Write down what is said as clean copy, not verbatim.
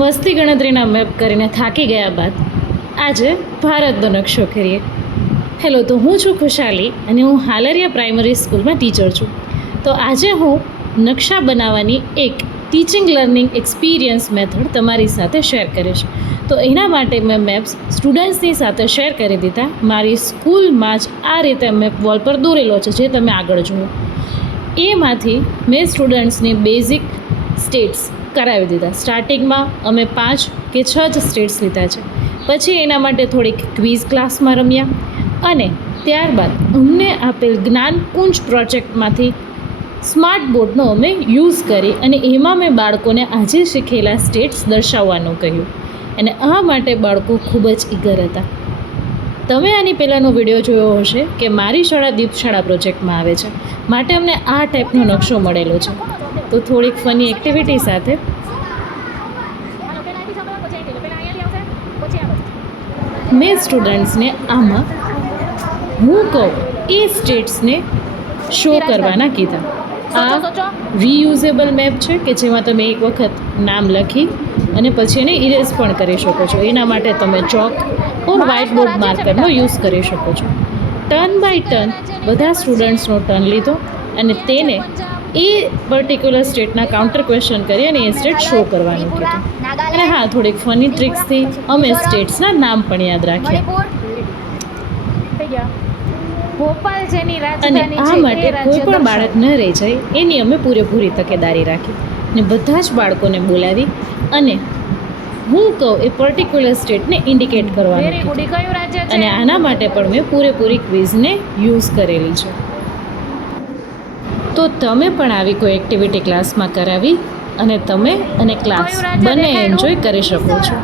વસ્તી ગણતરીના મેપ કરીને થાકી ગયા બાદ આજે ભારતનો નકશો કરીએ. હેલો, તો હું છું ખુશાલી અને હું હાલરિયા પ્રાઇમરી સ્કૂલમાં ટીચર છું. તો આજે હું નકશા બનાવવાની એક ટીચિંગ લર્નિંગ એક્સપિરિયન્સ મેથડ તમારી સાથે શેર કરીશ. તો એના માટે મેં મેપ્સ સ્ટુડન્ટ્સની સાથે શેર કરી દીધા. મારી સ્કૂલમાં જ આ રીતે મેપ વોલ પર દોરેલો છે, જે તમે આગળ જુઓ. એમાંથી મેં સ્ટુડન્ટ્સની બેઝિક સ્ટેટ્સ કરાવી દીધા. સ્ટાર્ટિંગમાં અમે 5 કે 6 જ સ્ટેટ્સ લીધા છે. પછી એના માટે થોડીક ક્વિઝ ક્લાસમાં રમ્યા અને ત્યારબાદ અમને આપેલ જ્ઞાનકુંજ પ્રોજેક્ટમાંથી સ્માર્ટ બોર્ડનો અમે યુઝ કરી અને એમાં મેં બાળકોને આજે શીખેલા સ્ટેટ્સ દર્શાવવાનું કહ્યું. અને આ માટે બાળકો ખૂબ જ ઈગર હતા. તમે આની પહેલાંનો વિડીયો જોયો હશે કે મારી શાળા દીપશાળા પ્રોજેક્ટમાં આવે છે, માટે અમને આ ટાઈપનો નકશો મળેલો છે. તો થોડીક ફની એક્ટિવિટી સાથે મેં સ્ટુડન્ટ્સને આમાં હું કહું એ સ્ટેટ્સને શો કરવાના કીધા. આ રીયુઝેબલ મેપ છે કે જેમાં તમે એક વખત નામ લખી અને પછી એને ઇરેઝ પણ કરી શકો છો. એના માટે તમે ચોક ઓર વ્હાઇટ બોર્ડ માર્કરનો યુઝ કરી શકો છો. ટર્ન બાય ટર્ન બધા સ્ટુડન્ટ્સનો ટર્ન લીધો અને તેને એ પર્ટિક્યુલર સ્ટેટના કાઉન્ટર ક્વેશ્ચન કરી અને એ સ્ટેટ શો કરવાનું કીધું. અને હા, થોડીક ફની ટ્રિક્સથી અમે સ્ટેટ્સના નામ પણ યાદ રાખ્યા. અને આ માટે કોઈ પણ બાળક ન રહી જાય એની અમે પૂરેપૂરી તકેદારી રાખી અને બધા જ બાળકોને બોલાવી અને હું કહું એ પર્ટિક્યુલર સ્ટેટને ઇન્ડિકેટ કરવાનું કીધું. અને આના માટે પણ મેં પૂરેપૂરી ક્વિઝને યુઝ કરેલી છે. તો તમે પણ આવી કોઈ એક્ટિવિટી ક્લાસમાં કરાવી અને તમે અને ક્લાસ બંને એન્જોય કરી શકો છો.